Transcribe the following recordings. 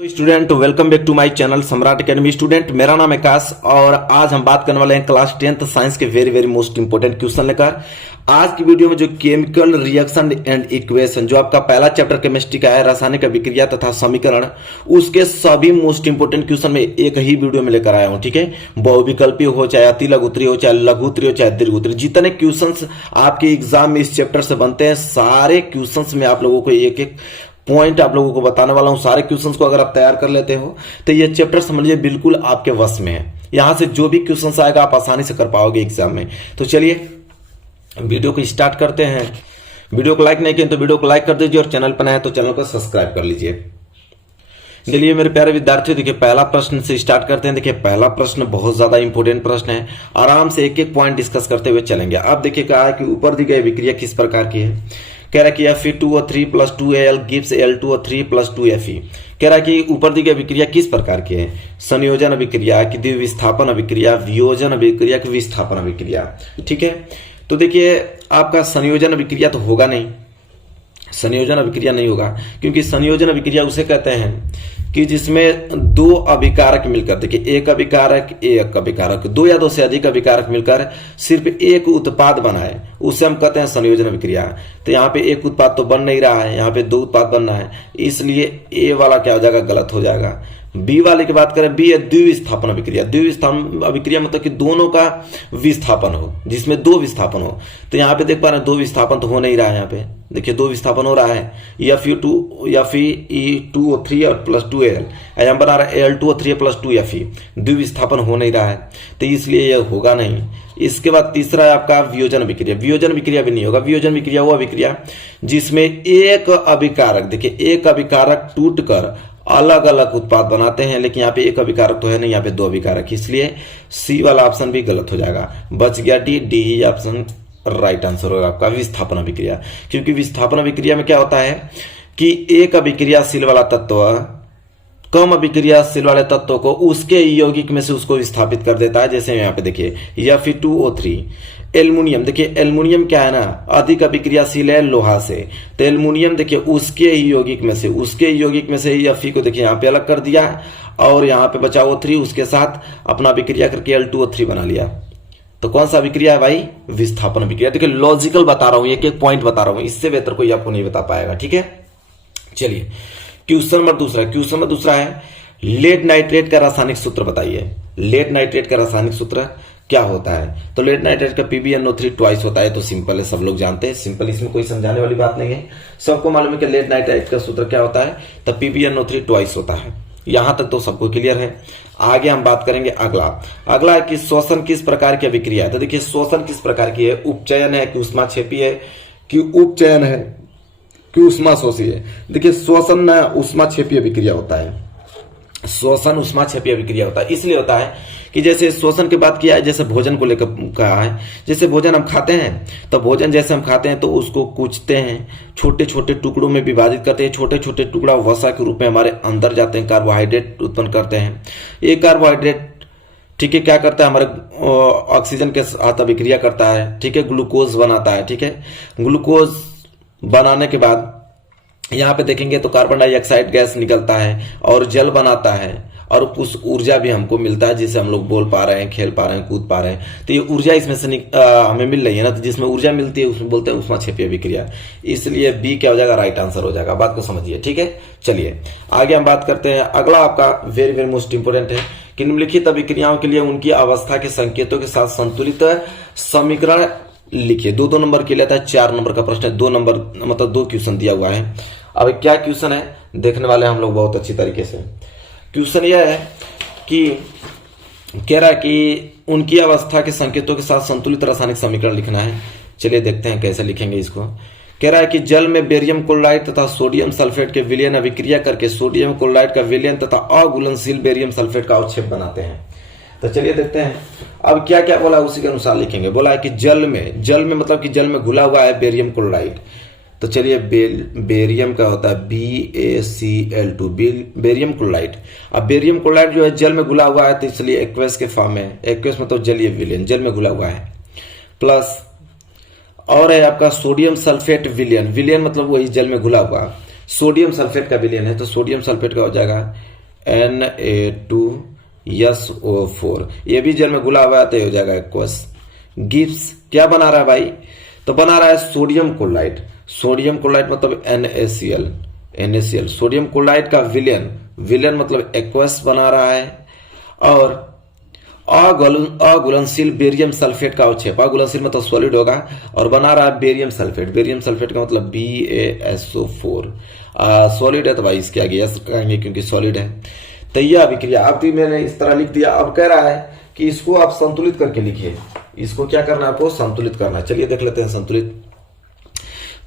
Student, welcome back to my channel Samrat academy. Student, मेरा नाम है आकाश और आज हम बात करने वाले हैं क्लास 10th साइंस के वेरी मोस्ट इंपोर्टेंट क्वेश्चन लेकर। आज की वीडियो में जो केमिकल रिएक्शन एंड इक्वेशन, जो आपका पहला चैप्टर केमिस्ट्री का है, रासायनिक अभिक्रिया तथा समीकरण, उसके सभी मोस्ट इंपोर्टेंट क्वेश्चन में एक ही वीडियो में लेकर आया हूं। ठीक है, बहुविकल्पी हो, चाहे अति लघुत्तरी हो, चाहे लघुत्तरी हो, चाहे दीर्घोत्तरी, जितने क्वेश्चन आपके एग्जाम में इस चैप्टर से बनते हैं, सारे क्वेश्चन में आप लोगों को एक एक पॉइंट आप लोगों को बताने वाला हूं। सारे क्वेश्चंस को अगर आप तैयार कर लेते हो तो ये चैप्टर समझिए बिल्कुल आपके वश में है। यहां से जो भी क्वेश्चंस आएगा आप आसानी से कर पाओगे एग्जाम में। तो चलिए वीडियो को स्टार्ट करते हैं। वीडियो को लाइक नहीं किया तो वीडियो को लाइक कर दीजिए और चैनल पर नए हैं तो चैनल को सब्सक्राइब कर लीजिए। चलिए मेरे प्यारे विद्यार्थियों, देखिए पहला प्रश्न से स्टार्ट करते हैं। देखिए पहला प्रश्न बहुत ज्यादा इंपोर्टेंट प्रश्न है, आराम से एक एक पॉइंट डिस्कस करते हुए चलेंगे। अब देखिए कहा है कि ऊपर दी गई अभिक्रिया किस प्रकार की है। कह रहा है कि Fe2O3 + 2Al gives Al2O3 + 2Fe। कह रहा है कि ऊपर दी गई अभिक्रिया किस प्रकार की है। संयोजन अभिक्रिया की द्विविस्थापन अभिक्रिया, वियोजन अभिक्रिया की विस्थापन अभिक्रिया। ठीक है, तो देखिए आपका संयोजन अभिक्रिया तो होगा नहीं, संयोजन अभिक्रिया नहीं होगा, क्योंकि संयोजन अभिक्रिया उसे कहते हैं कि जिसमें दो अभिकारक मिलकर, देखिए एक अभिकारक दो या दो से अधिक अभिकारक मिलकर सिर्फ एक उत्पाद बनाए, उसे हम कहते हैं संयोजन अभिक्रिया। तो यहाँ पे एक उत्पाद तो बन नहीं रहा है, यहाँ पे दो उत्पाद बनना है, इसलिए ए वाला क्या हो जाएगा, गलत हो जाएगा। बी वाले की बात करें, बी है द्विविस्थापन अभिक्रिया। द्विविस्थापन अभिक्रिया मतलब कि दोनों का विस्थापन हो, जिसमें दो विस्थापन हो। तो यहाँ पे देख पा रहे हैं दो विस्थापन तो हो नहीं रहा है, यहाँ पे देखिए दो विस्थापन हो रहा है, Fe2O3 और +2Al, यहाँ बना रहा है Al2O3 + 2Fe, द्विविस्थापन हो नहीं रहा है, तो इसलिए यह होगा नहीं। इसके बाद तीसरा है आपका वियोजन अभिक्रिया। वियोजन अभिक्रिया भी नहीं होगा। वियोजन अभिक्रिया वो अभिक्रिया जिसमें एक अभिकारक, देखिए एक अभिकारक टूटकर अलग अलग उत्पाद बनाते हैं, लेकिन यहाँ पे एक अभिकारक तो है नहीं, यहाँ पे दो अभिकारक, इसलिए सी वाला ऑप्शन भी गलत हो जाएगा। बच गया डी ऑप्शन राइट आंसर होगा आपका विस्थापन अभिक्रिया। क्योंकि विस्थापन अभिक्रिया में क्या होता है कि एक अभिक्रियाशील वाला तत्व कम अभिक्रियाशील वाले तत्व को उसके यौगिक में से उसको विस्थापित कर देता है। जैसे यहाँ पे देखिए Fe2O3, एल्युमिनियम, देखिए एल्युमिनियम क्या है ना, अधिक अभिक्रियाशील है लोहा से, तो एल्युमिनियम देखिए उसके ही यौगिक में से Fe को देखिए यहाँ पे अलग कर दिया और यहाँ पे बचा O3, उसके साथ अपना अभिक्रिया करके Al2O3 बना लिया। तो कौन सा अभिक्रिया है भाई, विस्थापन अभिक्रिया। देखिए लॉजिकल बता रहा हूं, एक एक पॉइंट बता रहा हूं, इससे बेहतर कोई आपको नहीं बता पाएगा। ठीक है, चलिए क्वेश्चन नंबर दूसरा है, लेड नाइट्रेट का रासायनिक सूत्र बताइए। लेड नाइट्रेट का रासायनिक सूत्र क्या होता है। तो लेड नाइट्रेट का PbNO3 ट्वाइस होता है, तो सिंपल है, सब लोग जानते हैं, सिंपल, इसमें कोई समझाने वाली बात नहीं है, सबको मालूम है कि लेड नाइट्रेट का सूत्र क्या होता है, तो PbNO3 ट्वाइस होता है। यहां तक तो सबको क्लियर है। आगे हम बात करेंगे अगला है कि श्वसन किस प्रकार की अभिक्रिया है। तो देखिए श्वसन किस प्रकार की है, उपचयन है कि ऊष्माक्षेपी है, कि उपचयन है कि ऊष्माशोषी है। देखिए श्वसन ना ऊष्माक्षेपी अभिक्रिया होता है, श्वसन ऊष्माक्षेपी अभिक्रिया होता है। इसलिए होता है कि जैसे श्वसन की बात किया है, जैसे भोजन को लेकर कहा है, जैसे भोजन हम खाते हैं, तो भोजन जैसे हम खाते हैं तो उसको कूचते हैं, छोटे छोटे टुकड़ों में विभाजित करते हैं, छोटे छोटे टुकड़ा वसा के रूप में हमारे अंदर जाते हैं, कार्बोहाइड्रेट उत्पन्न करते हैं। ये कार्बोहाइड्रेट ठीक है क्या करता है, हमारे ऑक्सीजन के साथ अभिक्रिया करता है, ठीक है, ग्लूकोज बनाता है। ठीक है, ग्लूकोज बनाने के बाद यहाँ पे देखेंगे तो कार्बन डाइऑक्साइड गैस निकलता है और जल बनाता है, और कुछ ऊर्जा भी हमको मिलता है, जिससे हम लोग बोल पा रहे हैं, खेल पा रहे हैं, कूद पा रहे हैं। तो ये ऊर्जा इसमें से हमें मिल रही है ना, तो जिसमें ऊर्जा मिलती है उसमें बोलते हैं ऊष्माक्षेपी अभिक्रिया। इसलिए बी क्या हो जाएगा, राइट आंसर हो जाएगा। बात को समझिए। ठीक है, चलिए आगे हम बात करते हैं। अगला आपका वेरी मोस्ट इंपोर्टेंट है कि निम्नलिखित अभिक्रियाओं के लिए उनकी अवस्था के संकेतों के साथ संतुलित समीकरण लिखिए। 2 नंबर के लिए था, 4 नंबर का प्रश्न है, 2 नंबर मतलब 2 क्वेश्चन दिया हुआ है। अब क्या क्वेश्चन है देखने वाले हम लोग बहुत अच्छी तरीके से। क्वेश्चन यह है कि कह रहा है कि उनकी अवस्था के संकेतों के साथ संतुलित रासायनिक समीकरण लिखना है। चलिए देखते हैं कैसे लिखेंगे इसको। कह रहा है कि जल में बेरियम क्लोराइड तथा सोडियम सल्फेट के विलयन अभिक्रिया करके सोडियम क्लोराइड का विलयन तथा अघुलनशील बेरियम सल्फेट का अवक्षेप बनाते हैं। तो चलिए देखते हैं अब क्या क्या बोला, उसी के अनुसार लिखेंगे। बोला है कि जल में मतलब कि जल में घुला हुआ है बेरियम क्लोराइड। तो चलिए बेरियम का होता है BaCl2, बेरियम क्लोराइड। अब बेरियम क्लोराइड जो है जल में घुला हुआ है, तो इसलिए एक्वस के फॉर्म में, एक्वस मतलब जलीय विलयन, जल में घुला हुआ है। प्लस और है आपका सोडियम सल्फेट विलयन, विलयन मतलब वही जल में घुला हुआ, सोडियम सल्फेट का विलयन है, तो सोडियम सल्फेट का हो जाएगा Na2SO4। ये भी जल में घुला हुआ है तो हो जाएगा एक्वस। गिब्स क्या बना रहा है भाई, तो बना रहा है सोडियम क्लोराइड। सोडियम क्लोराइड मतलब NaCl। सोडियम क्लोराइड का विलयन मतलब एक्वस बना रहा है। और अघुलनशील बेरियम सल्फेट का अवक्षेप, अघुलनशील मतलब सॉलिड होगा, और बना रहा है बेरियम सल्फेट। बेरियम सल्फेट का मतलब BaSO4। सॉलिड है तो भाई इसके आगे यस लगाएंगे क्योंकि सॉलिड है। तो यह अभिक्रिया अब भी मैंने इस तरह लिख दिया। अब कह रहा है कि इसको आप संतुलित करके लिखिए। इसको क्या करना है, आपको संतुलित करना है। चलिए देख लेते हैं संतुलित।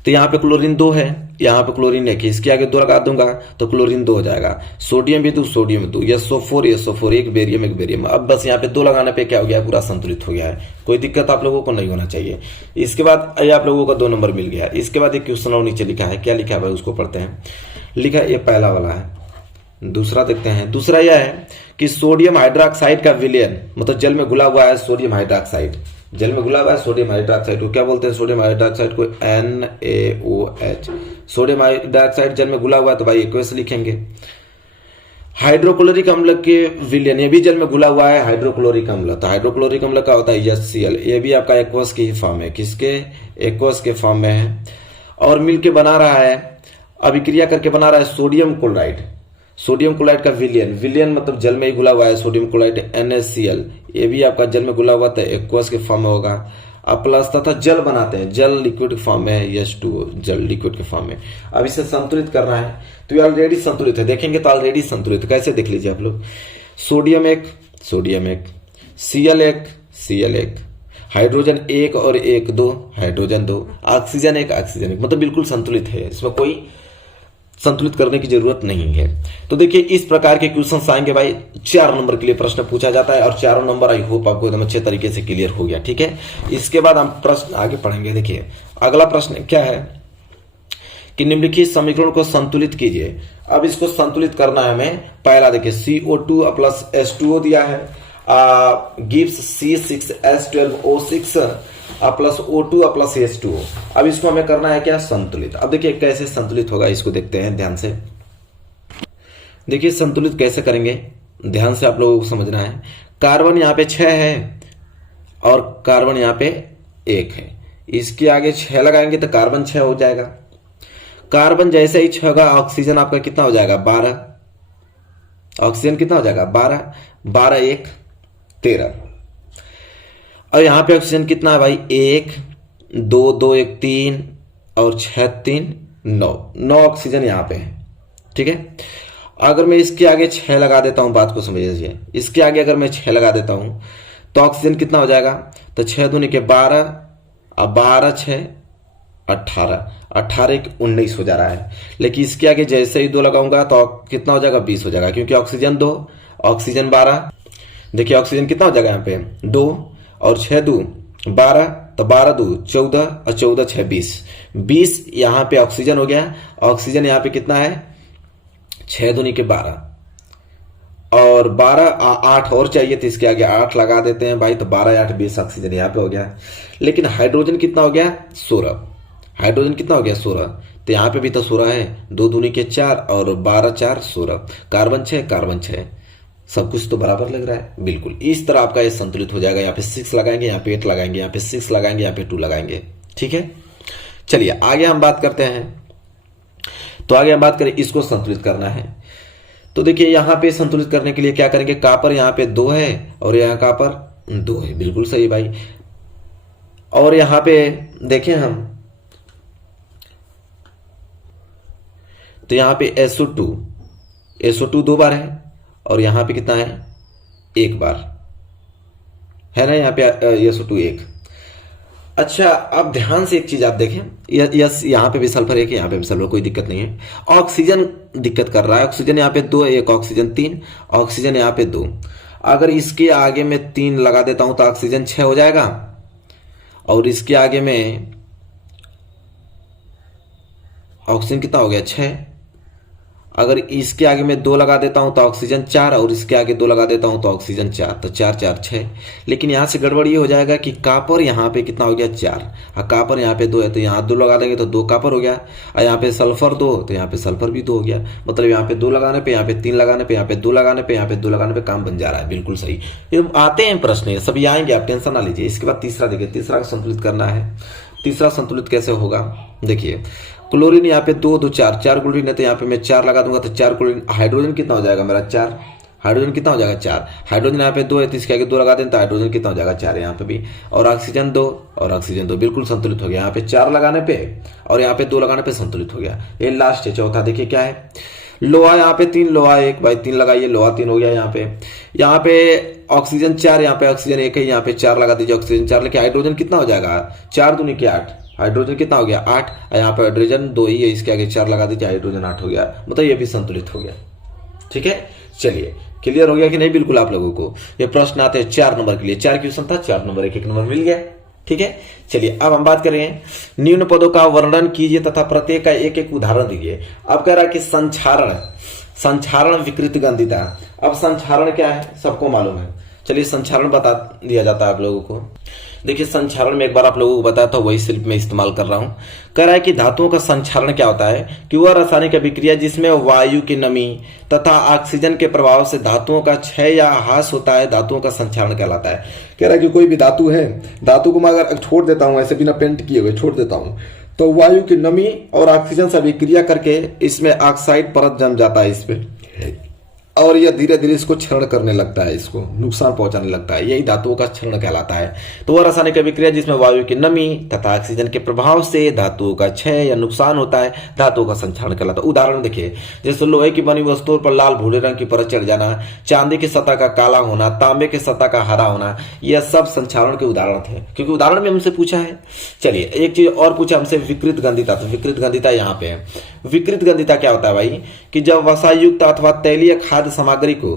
तो यहाँ पे क्लोरीन 2 है, यहाँ पे क्लोरीन 1 है, इसके आगे 2 लगा दूंगा तो क्लोरीन 2 हो जाएगा। सोडियम भी 2, सोडियम 2, SO4 एक बेरियम। अब बस यहाँ पे 2 लगाने पे क्या हो गया, पूरा संतुलित हो गया है। कोई दिक्कत आप लोगों को नहीं होना चाहिए। इसके बाद ये आप लोगों का 2 नंबर मिल गया। इसके बाद एक क्वेश्चन और नीचे लिखा है, क्या लिखा है भाई उसको पढ़ते हैं। लिखा है, ये पहला वाला है, दूसरा देखते हैं। दूसरा यह है कि सोडियम हाइड्रोक्साइड का विलयन, मतलब जल में घुला हुआ है सोडियम हाइड्रोक्साइड, जल में घुला हुआ है सोडियम हाइड्रोक्साइड को क्या बोलते हैं, सोडियम हाइड्रोक्साइड को NaOH। सोडियम हाइड्रोक्साइड जल में घुला हुआ है तो भाई एक्वस लिखेंगे। हाइड्रोक्लोरिक अम्ल के विलयन, ये भी जल में घुला हुआ है हाइड्रोक्लोरिक अम्ल, तो हाइड्रोक्लोरिक अम्ल का होता है HCl। ये भी आपका एक्वस की ही फॉर्म है, किसके, एक्वस के फॉर्म में है। और मिलके बना रहा है, अभिक्रिया करके बना रहा है सोडियम क्लोराइड। सोडियम क्लोराइड का विलयन मतलब जल में ही घुला हुआ है सोडियम क्लोराइड NaCl। ये भी आपका जल में घुला हुआ था, एक्वस के फॉर्म में होगा। अब प्लस तथा जल बनाते हैं, जल लिक्विड के फॉर्म में है, H2O जल लिक्विड के फॉर्म में। अब इसे संतुलित करना है तो ये ऑलरेडी संतुलित है, देखेंगे तो ऑलरेडी संतुलित। कैसे देख लीजिए आप लोग, सोडियम एक Cl एक, हाइड्रोजन 1 और 1 2, हाइड्रोजन 2, ऑक्सीजन 1 मतलब बिल्कुल संतुलित है, इसमें कोई संतुलित करने की जरूरत नहीं है। तो देखिए इस प्रकार के क्वेश्चंस आएंगे भाई, 4 नंबर के लिए प्रश्न पूछा जाता है, और 4 नंबर आई होप आपको एकदम अच्छे तरीके से क्लियर हो गया। ठीक है, इसके बाद हम प्रश्न आगे पढ़ेंगे। देखिए अगला प्रश्न क्या है कि निम्नलिखित समीकरण को संतुलित कीजिए। अब इसको संतुलित करना है हमें। पहला देखिए CO2 प्लस H2O दिया है, gives C6H12O6 plus O2 plus H2O। अब इसको हमें करना है क्या, संतुलित। अब देखिए कैसे संतुलित होगा, इसको देखते हैं ध्यान से। देखिए संतुलित कैसे करेंगे, ध्यान से आप लोगों को समझना है। कार्बन यहाँ पे 6 है और कार्बन यहाँ पे 1 है, इसके आगे 6 लगाएंगे तो कार्बन 6 हो जाएगा। कार्बन जैसे ही 6 होगा, ऑक्सीजन आपका कितना हो जाएगा, 12। ऑक्सीजन कितना हो जाएगा, 12 1 13। और यहां पे ऑक्सीजन कितना है भाई, 1 2 2 1 3 और 6 3 9 ऑक्सीजन यहां पे है। ठीक है, अगर मैं इसके आगे 6 लगा देता हूं, बात को समझिए, इसके आगे अगर मैं 6 लगा देता हूं तो ऑक्सीजन कितना हो जाएगा, तो 6 दूनी के 12, अब 12 6 18, 18 19 हो जा रहा है। लेकिन इसके आगे जैसे ही 2 लगाऊंगा तो कितना हो जाएगा, 20 हो जाएगा, क्योंकि ऑक्सीजन 2 ऑक्सीजन 12। देखिए ऑक्सीजन कितना हो जाएगा यहाँ पे 2 और 6 2 12, तो 12 2 14 और 14 6 20 यहाँ पे ऑक्सीजन हो गया। ऑक्सीजन यहाँ पे कितना है, 6 दूनी के 12 और 12 8 और चाहिए तो इसके आगे 8 लगा देते हैं भाई, तो 12 8 20 ऑक्सीजन यहाँ पे हो गया। लेकिन हाइड्रोजन कितना हो गया, 16। हाइड्रोजन कितना हो गया, 16, तो यहाँ पे भी तो 16 है, 2 दूनी के 4 और 12 4 16। कार्बन 6 कार्बन 6, सब कुछ तो बराबर लग रहा है, बिल्कुल इस तरह आपका ये संतुलित हो जाएगा। यहाँ पे 6 लगाएंगे, यहाँ पे 8 लगाएंगे, यहाँ पे 6 लगाएंगे, यहाँ पे 2 लगाएंगे। ठीक है, चलिए आगे हम बात करते हैं। तो आगे हम बात करें, इसको संतुलित करना है। तो देखिए यहाँ पे संतुलित करने के लिए क्या करेंगे, कॉपर यहाँ पे 2 है और यहाँ कॉपर 2 है, बिल्कुल सही भाई। और यहाँ पे देखें हम, तो यहाँ पे SO2 2 बार है और यहाँ पे कितना है, 1 बार है ना, यहाँ पे SO2 1। अच्छा अब ध्यान से एक चीज आप देखें, यस यहाँ पे भी सल्फर 1 है, यहाँ पे भी सल्फर, कोई दिक्कत नहीं है। ऑक्सीजन दिक्कत कर रहा है, ऑक्सीजन यहाँ पे 2 है, 1 ऑक्सीजन 3, ऑक्सीजन यहाँ पे 2। अगर इसके आगे में 3 लगा देता हूं तो ऑक्सीजन 6 हो जाएगा, और इसके आगे में ऑक्सीजन कितना हो गया, 6, अगर इसके आगे मैं 2 लगा देता हूं तो ऑक्सीजन 4, और इसके आगे 2 लगा देता हूं तो ऑक्सीजन 4, तो 4 4 6। लेकिन यहां से गड़बड़ ये हो जाएगा कि कॉपर यहां पे कितना हो गया 4, और कॉपर यहां पे 2 है, तो यहां 2 लगा देंगे तो 2 कॉपर हो गया, और यहाँ पे सल्फर 2, तो यहाँ पे सल्फर भी 2 हो गया। मतलब यहाँ पे 2 लगाने पे, यहाँ पे 3 लगाने पे, यहाँ पे 2 लगाने पे, यहाँ पे 2 लगाने पे काम बन जा रहा है। बिल्कुल सही। ये आते हैं प्रश्न, ये सभी आएंगे, आप टेंशन ना लीजिए। इसके बाद तीसरा देखिए, तीसरा को संतुलित करना है। तीसरा संतुलित कैसे होगा, देखिए क्लोरीन यहाँ पे 2 2 4 4 क्लोरीन है, तो यहाँ पे मैं 4 लगा दूंगा, तो 4 क्लोरीन। हाइड्रोजन कितना हो जाएगा मेरा 4, हाइड्रोजन कितना हो जाएगा 4, हाइड्रोजन यहाँ पे 2 है, तो इसके आगे 2 लगा दें तो हाइड्रोजन कितना हो जाएगा 4 यहाँ पे भी, और ऑक्सीजन 2 और ऑक्सीजन 2, बिल्कुल संतुलित हो गया। यहाँ पे 4 लगाने पे और यहाँ पे 2 लगाने पे संतुलित हो गया। ये लास्ट है, चौथा देखिए क्या है, लोहा यहाँ पे 3, लोहा 1 भाई 3 लगाइए, लोहा 3 हो गया। यहाँ पे ऑक्सीजन 4, यहाँ पे ऑक्सीजन 1 है, यहाँ पे 4 लगा दीजिए, ऑक्सीजन 4 लेके हाइड्रोजन कितना हो जाएगा 4 दूनी के 8, हाइड्रोजन कितना हो गया 8, और यहाँ पे हाइड्रोजन 2 ही है, इसके आगे 4 लगा दीजिए, हाइड्रोजन 8 हो गया। मतलब ये भी संतुलित हो गया। ठीक है, चलिए क्लियर हो गया कि नहीं बिल्कुल आप लोगों को। ये प्रश्न आते हैं 4 नंबर के लिए, 4 क्वेश्चन था, 4 नंबर, एक नंबर मिल गया। ठीक है, चलिए अब हम बात करें निम्न पदों का वर्णन कीजिए तथा प्रत्येक का एक एक उदाहरण दीजिए। अब कह रहा है कि संक्षारण, संक्षारण विकृत गंधिता। अब संक्षारण क्या है सबको मालूम है, चलिए संक्षारण बता दिया जाता है आप लोगों को। देखिए संक्षारण में एक बार आप लोगों को बताया था, वही सिर्फ मैं इस्तेमाल कर रहा हूं। कह रहा है कि धातुओं का संक्षारण क्या होता है कि वह रासायनिक अभिक्रिया जिसमें वायु की नमी तथा ऑक्सीजन के प्रभाव से धातुओं का क्षय या ह्रास होता है, धातुओं का संक्षारण कहलाता है। कह रहा है कि कोई भी धातु है, धातु को मैं अगर छोड़ देता हूं ऐसे बिना पेंट किए हुए छोड़ देता हूं, तो वायु की नमी और ऑक्सीजन से अभिक्रिया करके इसमें ऑक्साइड परत जम जाता है इस पे, और यह धीरे धीरे इसको क्षरण करने लगता है, इसको नुकसान पहुंचाने लगता है। यही धातुओं का क्षरण कहलाता है। तो वह रासायनिक अभिक्रिया जिसमें वायु की नमी तथा ऑक्सीजन के प्रभाव से धातुओं का क्षय या नुकसान होता है, धातुओं का संक्षारण कहलाता है। उदाहरण देखिए, जैसे लोहे की बनी वस्तुओं पर लाल भूरे रंग की परत चढ़ जाना, चांदी की सतह का काला होना, तांबे की सतह का हरा होना, यह सब संक्षारण के उदाहरण थे, क्योंकि उदाहरण में हमसे पूछा है। चलिए एक चीज और पूछा हमसे, विकृत गंधिता। तो विकृत गंधिता यहाँ पे है। विकृत गंधिता क्या होता है भाई, कि जब वसायुक्त अथवा तैलीय खाद्य सामग्री को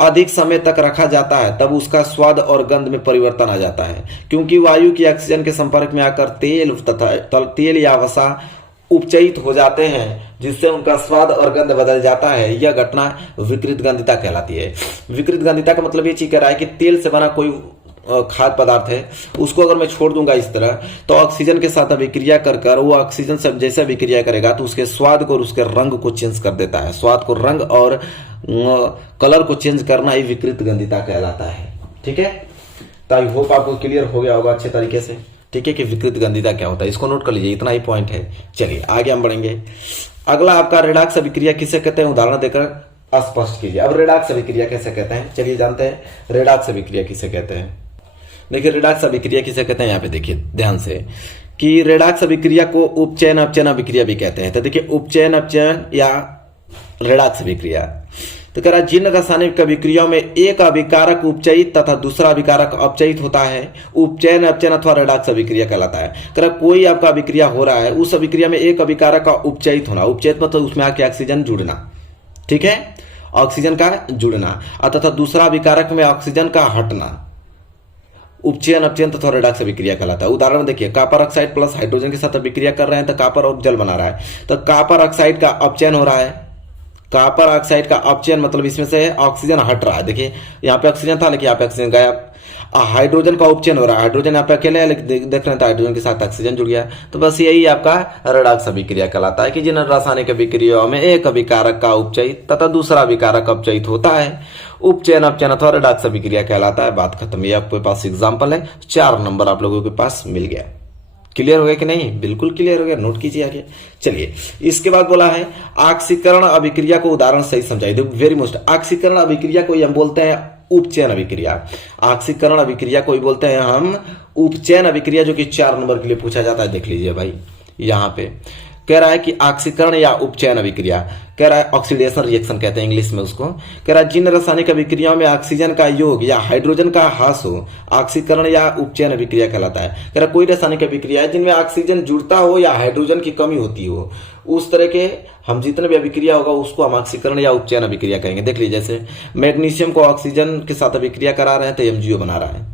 अधिक समय तक रखा जाता है तब उसका स्वाद और गंध में परिवर्तन आ जाता है, क्योंकि वायु की ऑक्सीजन के संपर्क में आकर तेल तथा तेल या वसा उपचयित हो जाते हैं, जिससे उनका स्वाद और गंध बदल जाता है। यह घटना विकृत गंधिता कहलाती है। विकृत गंधिता का मतलब ये चीज कह रहा है कि तेल से बना कोई खाद्य पदार्थ है, उसको अगर मैं छोड़ दूंगा इस तरह, तो ऑक्सीजन के साथ अभिक्रिया कर वो ऑक्सीजन से जैसे अभिक्रिया करेगा तो उसके स्वाद को और उसके रंग को चेंज कर देता है। स्वाद को, रंग और कलर को चेंज करना ही विकृत गंधिता कहलाता है। ठीक है, तो आई होप आपको क्लियर हो गया होगा अच्छे तरीके से। ठीक है, कि विकृत गंधिता क्या होता है, इसको नोट कर लीजिए, इतना ही पॉइंट है। चलिए आगे हम बढ़ेंगे। अगला आपका रेडॉक्स अभिक्रिया किसे कहते हैं, उदाहरण देकर स्पष्ट कीजिए। अब रेडॉक्स अभिक्रिया कैसे कहते हैं, चलिए जानते हैं रेडॉक्स अभिक्रिया किसे कहते हैं। देखिए रेडॉक्स अभिक्रिया किसे कहते हैं, यहाँ पे देखिए ध्यान से कि रेडॉक्स अभिक्रिया को उपचयन अपचयन अभिक्रिया भी कहते हैं। तो देखिए उपचयन अपचयन या रेडॉक्स अभिक्रिया, तो कह रहा है जिन रासायनिक अभिक्रियाओं में एक अभिकारक उपचयित तथा दूसरा अभिकारक अपचयित होता है, उपचयन अपचयन अथवा रेडॉक्स अभिक्रिया कहलाता है। कह रहा कोई आपका अभिक्रिया हो रहा है, उस अभिक्रिया में एक अभिकारक का उपचयित होना, उपचयित मतलब उसमें आके ऑक्सीजन जुड़ना, ठीक है, ऑक्सीजन का जुड़ना, तथा दूसरा अभिकारक में ऑक्सीजन का हटना, उपचयन अपचयन तथा रेडॉक्स अभिक्रिया कहलाता है। उदाहरण देखिए, कॉपर ऑक्साइड प्लस हाइड्रोजन के साथ अभिक्रिया कर रहे हैं तो कॉपर और जल बना रहा है, तो कॉपर ऑक्साइड का अपचयन हो रहा है। कॉपर ऑक्साइड का अपचयन मतलब इसमें से ऑक्सीजन हट रहा है। देखिए यहाँ पे ऑक्सीजन था लेकिन यहाँ पे ऑक्सीजन गायब। हाइड्रोजन का उपचयन हो रहा है, हाइड्रोजन यहाँ पे अकेले है लेकिन देख रहे हैं तो हाइड्रोजन के साथ ऑक्सीजन जुड़ गया। तो बस यही आपका रेडॉक्स अभिक्रिया कहलाता है कि जिन रासायनिक अभिक्रियाओं में एक अभिकारक का उपचयित तथा दूसरा अभिकारक अपचयित होता है, उपचयन अपचयन अथवा रेडॉक्स अभिक्रिया कहलाता है। बात खत्म। ये आपके पास एग्जाम्पल है, 4 नंबर आप लोगों के पास मिल गया। क्लियर हो गया कि नहीं, बिल्कुल क्लियर हो गया, नोट कीजिए आगे। चलिए इसके बाद बोला है ऑक्सीकरण अभिक्रिया को उदाहरण सही समझाइए। वेरी मोस्ट, ऑक्सीकरण अभिक्रिया को हम बोलते हैं उपचयन अभिक्रिया। ऑक्सीकरण अभिक्रिया को बोलते हैं हम उपचयन अभिक्रिया, जो कि 4 नंबर के लिए पूछा जाता है। देख लीजिए भाई, यहाँ पे कह रहा है कि ऑक्सीकरण या उपचयन अभिक्रिया, कह रहा है ऑक्सीडेशन रिएक्शन कहते हैं इंग्लिश में उसको। कह रहा है जिन रासायनिक अभिक्रियाओं में ऑक्सीजन का योग या हाइड्रोजन का ह्रास हो, ऑक्सीकरण या उपचयन अभिक्रिया कहलाता है। कह रहा कोई रासायनिक अभिक्रिया है जिनमें ऑक्सीजन जुड़ता हो या हाइड्रोजन की कमी होती हो, उस तरह के हम जितने भी अभिक्रिया होगा उसको हम ऑक्सीकरण या उपचयन अभिक्रिया कहेंगे। देख लीजिए, जैसे मैग्नीशियम को ऑक्सीजन के साथ अभिक्रिया करा रहे हैं तो MgO बना रहा है।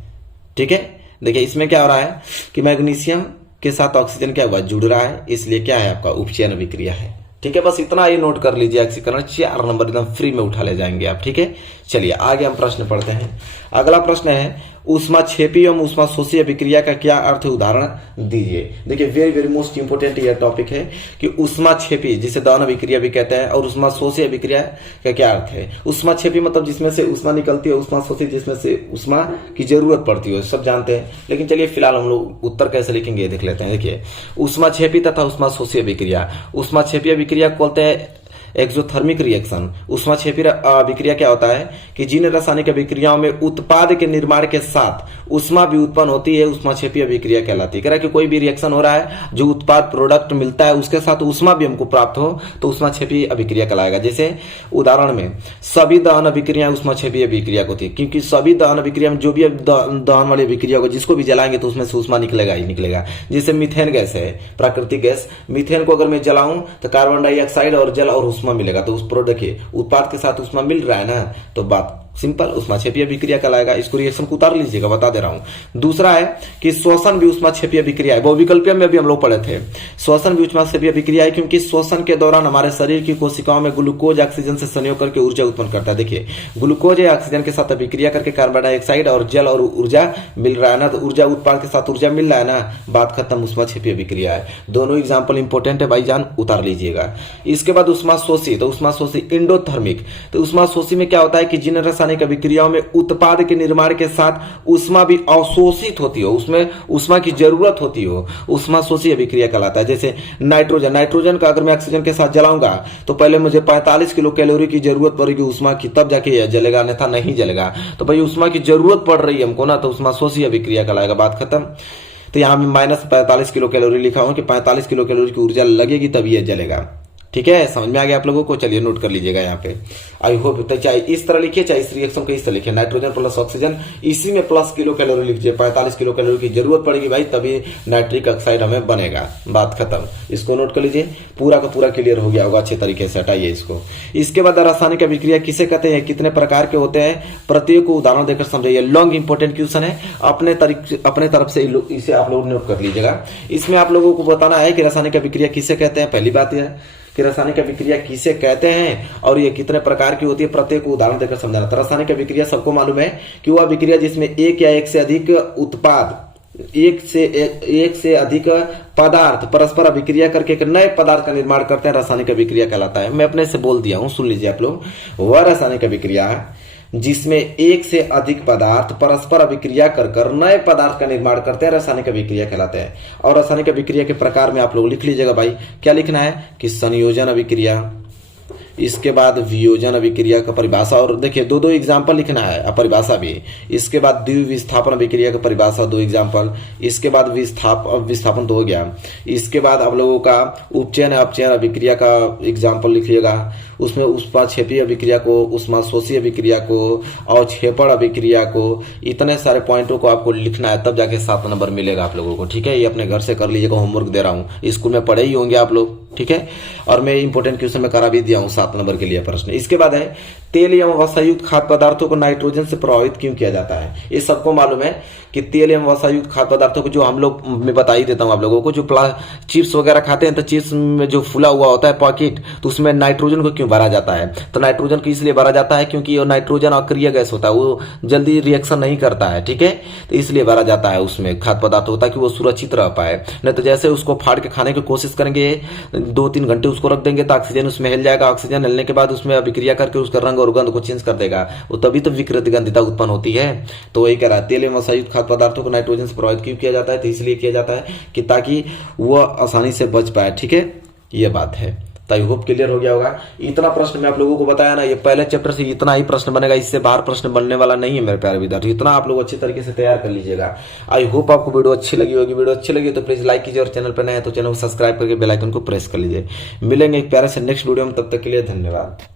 ठीक है, देखिए इसमें क्या हो रहा है कि मैग्नीशियम के साथ ऑक्सीजन क्या हुआ, जुड़ रहा है, इसलिए क्या है आपका उपचयन अभिक्रिया है। ठीक है, बस इतना ही नोट कर लीजिए। ऑक्सीकरण 4 नंबर एकदम फ्री में उठा ले जाएंगे आप। ठीक है, चलिए आगे हम प्रश्न पढ़ते हैं। अगला प्रश्न है ऊष्माक्षेपी एवं ऊष्माशोषी अभिक्रिया का क्या अर्थ है, उदाहरण दीजिए। देखिए वेरी वेरी मोस्ट इंपोर्टेंट यह टॉपिक है कि ऊष्माक्षेपी जिसे दहन अभिक्रिया भी कहते हैं और ऊष्माशोषी अभिक्रिया का क्या अर्थ है। ऊष्माक्षेपी मतलब जिसमें से ऊष्मा निकलती है, ऊष्माशोषी जिसमें से ऊष्मा की जरूरत पड़ती है, सब जानते हैं। लेकिन चलिए फिलहाल हम लोग उत्तर कैसे लिखेंगे देख लेते हैं। देखिए ऊष्माक्षेपी तथा ऊष्माशोषी अभिक्रिया। ऊष्माक्षेपी अभिक्रिया को बोलते हैं एक्सोथर्मिक रिएक्शन। ऊष्माक्षेपी अभिक्रिया क्या होता है कि जिन रासायनिक अभिक्रियाओं में उत्पाद के निर्माण के साथ ऊष्मा भी उत्पन्न होती है, ऊष्माक्षेपी अभिक्रिया कहलाती है। कह रहा है कि कोई भी रिएक्शन हो रहा है, जो उत्पाद प्रोडक्ट मिलता है उसके साथ ऊष्मा भी हमको प्राप्त हो तो ऊष्माक्षेपी अभिक्रिया कहलाएगा। जैसे उदाहरण में सभी दहन अभिक्रिया ऊष्माक्षेपी अभिक्रिया होती है, क्योंकि सभी दहन अभिक्रिया में जो भी दहन वाली अभिक्रिया होगी जिसको भी जलाएंगे तो उसमें से ऊष्मा निकलेगा ही निकलेगा। जैसे मीथेन गैस है, प्राकृतिक गैस। मीथेन को अगर मैं जलाऊं तो कार्बन डाइऑक्साइड और जल और ऊष्मा मिलेगा, तो उस प्रोडक्ट के उत्पाद के साथ ऊष्मा मिल रहा है ना, तो बात सिंपल ऊष्माक्षेपी अभिक्रिया कहलाएगा। इसको रिएक्शन को उतार लीजिएगा, बता दे रहा हूं। दूसरा है कि श्वसन भी ऊष्माक्षेपी अभिक्रिया है। बहुविकल्पीय में भी हम लोग पढ़े थे, श्वसन भी ऊष्माक्षेपी अभिक्रिया है, क्योंकि श्वसन के दौरान हमारे शरीर की कोशिकाओं में ग्लूकोज ऑक्सीजन से संयोग करके ऊर्जा उत्पन्न करता है। देखिए ग्लूकोज या ऑक्सीजन के साथ अभिक्रिया करके कार्बन डाइऑक्साइड और जल और ऊर्जा मिल रहा है ना, तो ऊर्जा उत्पाद के साथ ऊर्जा मिल रहा है ना, बात खत्म, ऊष्माक्षेपी अभिक्रिया है। दोनों एग्जाम्पल इंपोर्टेंट है भाईजान, उतार लीजिएगा। इसके बाद ऊष्माशोषी, तो ऊष्माशोषी इंडोथर्मिक। तो ऊष्माशोषी में क्या होता है कि जिन रासायनिक अभिक्रियाओं में उत्पाद के निर्माण के साथ ऊष्मा भी अवशोषित होती हो, उसमें ऊष्मा की जरूरत होती हो, ऊष्माशोषी अभिक्रिया कहलाता है। जैसे नाइट्रोजन, नाइट्रोजन का अगर मैं ऑक्सीजन के साथ जलाऊंगा तो पहले मुझे 45 किलो कैलोरी की जरूरत पड़ेगी ऊष्मा की, तब जाके यह जलेगा, अन्यथा नहीं जलेगा। तो भाई ऊष्मा की जरूरत पड़ रही है हमको ना, तो ऊष्माशोषी अभिक्रिया कहलाएगा, बात खत्म। तो यहां मैं -45 किलो कैलोरी लिखा हूं कि 45 किलो कैलोरी की ऊर्जा लगेगी तभी यह जलेगा। ठीक है, समझ में आ गया आप लोगों को। चलिए नोट कर लीजिएगा यहाँ पे। आई होप तो चाहे इस तरह लिखिए चाहे इस रिएक्शन को इस तरह लिखिए, नाइट्रोजन प्लस ऑक्सीजन, इसी में प्लस किलो कैलोरी लिखिए। 45 किलो कैलोरी की जरूरत पड़ेगी भाई, तभी नाइट्रिक ऑक्साइड हमें बनेगा, बात खत्म। इसको नोट कर लीजिए, पूरा का पूरा क्लियर हो गया होगा अच्छे तरीके से। हटाइए इसको। इसके बाद रासायनिक अभिक्रिया किसे कहते हैं, कितने प्रकार के होते हैं, प्रत्येक को उदाहरण देकर समझाइए। लॉन्ग इंपोर्टेंट क्वेश्चन है, अपने तरफ से इसे आप लोग नोट कर लीजिएगा। इसमें आप लोगों को बताना है कि रासायनिक अभिक्रिया किसे कहते हैं। पहली बात यह कि रासायनिक अभिक्रिया किसे कहते हैं और ये कितने प्रकार की होती है, प्रत्येक को उदाहरण देकर समझाना। तो रासायनिक अभिक्रिया सबको मालूम है कि वह अभिक्रिया जिसमें एक या एक से अधिक उत्पाद, एक से अधिक पदार्थ परस्पर अभिक्रिया करके एक नए पदार्थ का निर्माण करते हैं, रासायनिक अभिक्रिया कहलाता है। मैं अपने से बोल दिया हूं, सुन लीजिए आप लोग। वह रासायनिक अभिक्रिया जिसमें एक से अधिक पदार्थ परस्पर अभिक्रिया कर नए पदार्थ का निर्माण करते हैं, रासायनिक अभिक्रिया कहलाते हैं। और रासायनिक अभिक्रिया के प्रकार में आप लोग लिख लीजिएगा भाई, क्या लिखना है कि संयोजन अभिक्रिया, इसके बाद वियोजन अभिक्रिया का परिभाषा, और देखिए दो एग्जाम्पल लिखना है, परिभाषा भी। इसके बाद द्विविस्थापन अभिक्रिया का परिभाषा 2 एग्जाम्पल। इसके बाद विस्थापन तो हो गया। इसके बाद आप लोगों का उपचयन अपचयन अभिक्रिया का एग्जाम्पल लिखिएगा। उसमें ऊष्माक्षेपी अभिक्रिया को, ऊष्माशोषी अभिक्रिया को, अवक्षेपण अभिक्रिया को, इतने सारे पॉइंटों को आपको लिखना है, तब जाके 7 नंबर मिलेगा आप लोगों को। ठीक है, ये अपने घर से कर लीजिएगा, होमवर्क दे रहा हूँ, स्कूल में पढ़े ही होंगे आप लोग। ठीक है, और मैं इंपोर्टेंट क्वेश्चन में करा भी दिया हूं 7 नंबर के लिए प्रश्न। इसके बाद है तेल एवं वसायुक्त खाद्य पदार्थों को नाइट्रोजन से प्रभावित क्यों किया जाता है। ये सबको मालूम है कि तेल एवं वसायुक्त खाद्य पदार्थों को, जो हम लोग, मैं बता ही देता हूं आप लोगों को, जो चिप्स वगैरह खाते हैं तो चिप्स में जो फूला हुआ होता है पॉकेट, तो उसमें नाइट्रोजन को क्यों भरा जाता है। तो नाइट्रोजन को इसलिए भरा जाता है क्योंकि वो नाइट्रोजन अक्रिय गैस होता है, वो जल्दी रिएक्शन नहीं करता है। ठीक है, तो इसलिए भरा जाता है उसमें खाद्य पदार्थों, ताकि वो सुरक्षित रह पाए। नहीं तो जैसे उसको फाड़ के खाने की कोशिश करेंगे, 2-3 घंटे उसको रख देंगे तो ऑक्सीजन उसमें हिल जाएगा। ऑक्सीजन हिलने के बाद उसमें अभिक्रिया करके उसका रंग और गंध को चेंज कर देगा, वो तभी तो विकृत गंधिता उत्पन्न होती है। तो वही कह रहा है, तेल एवं वसायुक्त खाद्य पदार्थों को नाइट्रोजन से प्रभावित क्यों किया जाता है, तो इसलिए किया जाता है कि ताकि वह आसानी से बच पाए। ठीक है, ये बात है। तो आई होप क्लियर हो गया होगा। इतना प्रश्न मैं आप लोगों को बताया ना, ये पहले चैप्टर से इतना ही प्रश्न बनेगा, इससे बाहर प्रश्न बनने वाला नहीं है मेरे प्यारे विद्यार्थी। इतना आप लोग अच्छी तरीके से तैयार कर लीजिएगा। आई होप आपको वीडियो अच्छी लगी होगी। वीडियो अच्छी लगी तो प्लीज लाइक कीजिए, और चैनल पर नए हैं तो चैनल को सब्सक्राइब करके बेल आइकन को प्रेस कर लीजिए। मिलेंगे एक प्यारे से नेक्स्ट वीडियो में, तब तक के लिए धन्यवाद।